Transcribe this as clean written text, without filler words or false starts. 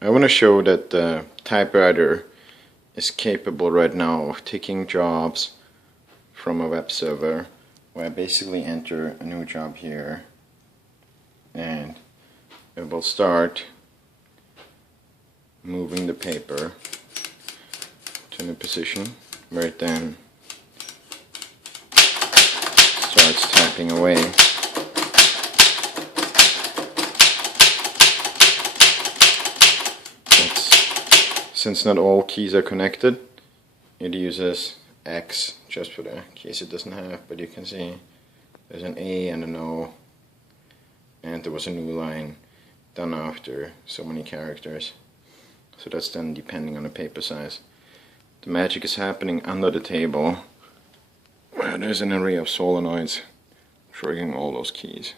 I want to show that the typewriter is capable right now of taking jobs from a web server, where I basically enter a new job here and it will start moving the paper to a new position where it then starts typing away. Since not all keys are connected, it uses X just for the keys it doesn't have, but you can see there's an A and an O, and there was a new line done after so many characters. So that's done depending on the paper size. The magic is happening under the table, where there's an array of solenoids triggering all those keys.